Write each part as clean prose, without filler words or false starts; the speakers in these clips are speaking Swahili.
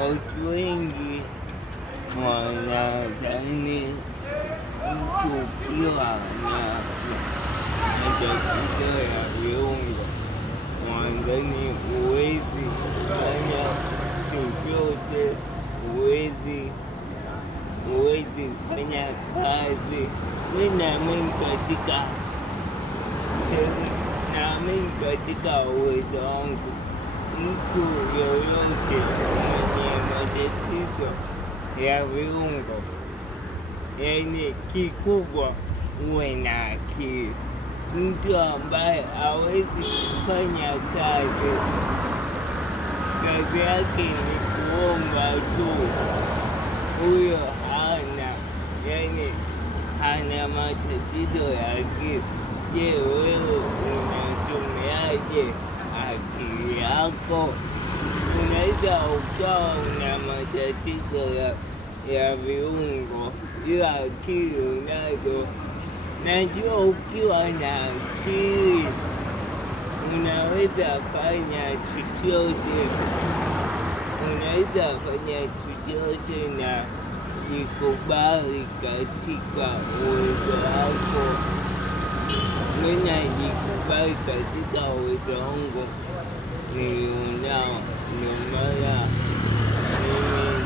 Watu wengi wanadhani mtu ukiwa na matatizo ya viungo, wanadhani huwezi kufanya chochote, huwezi kufanya kazi. Mimi naamini katika uwezo wangu. Mtu yoyote mwenye matatizo ya viungo, yaani kikubwa uwe na akili. Mtu ambaye hawezi kufanya kazi yake ni kuomba tu, huyo hana matatizo ya akili. Je, wewe unatumiaje akili yako? Unaweza ukawa una matatizo ya viungo ila akili unazo. Najua ukiwa na akili unaweza fanya chochote, na jikubali katika uwezo wako. Mimi najikubali katika uwezo wangu nilionao, ndio maana mimi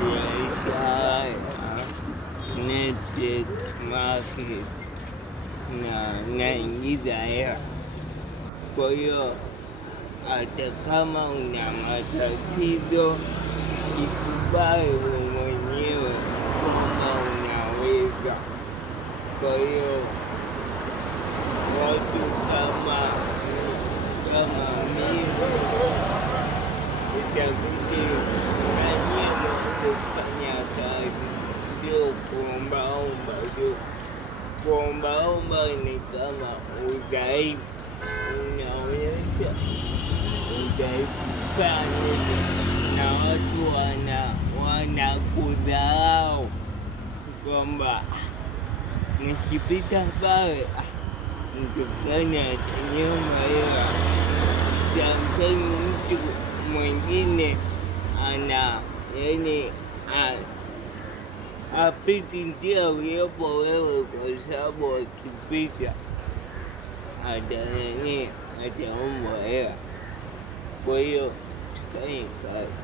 biashara network market na naingiza hela. Kwa hiyo hata kama una matatizo, jikubali mwenyewe kwamba unaweza. Kwa hiyo watu kama mimi itabidi nanyewe kufanya kazi, sio kuombaomba tu. Kuombaomba ni kama udhaifu, unaonyesha udhaifu sana na watu wanakudharau kwamba nikipita pale nikifanya nyuma hela. Sometimes mtu mwingine apiti njia uliyopo wewe, kwa sababu akipita ataomba hela. Kwa hiyo tufanye kazi.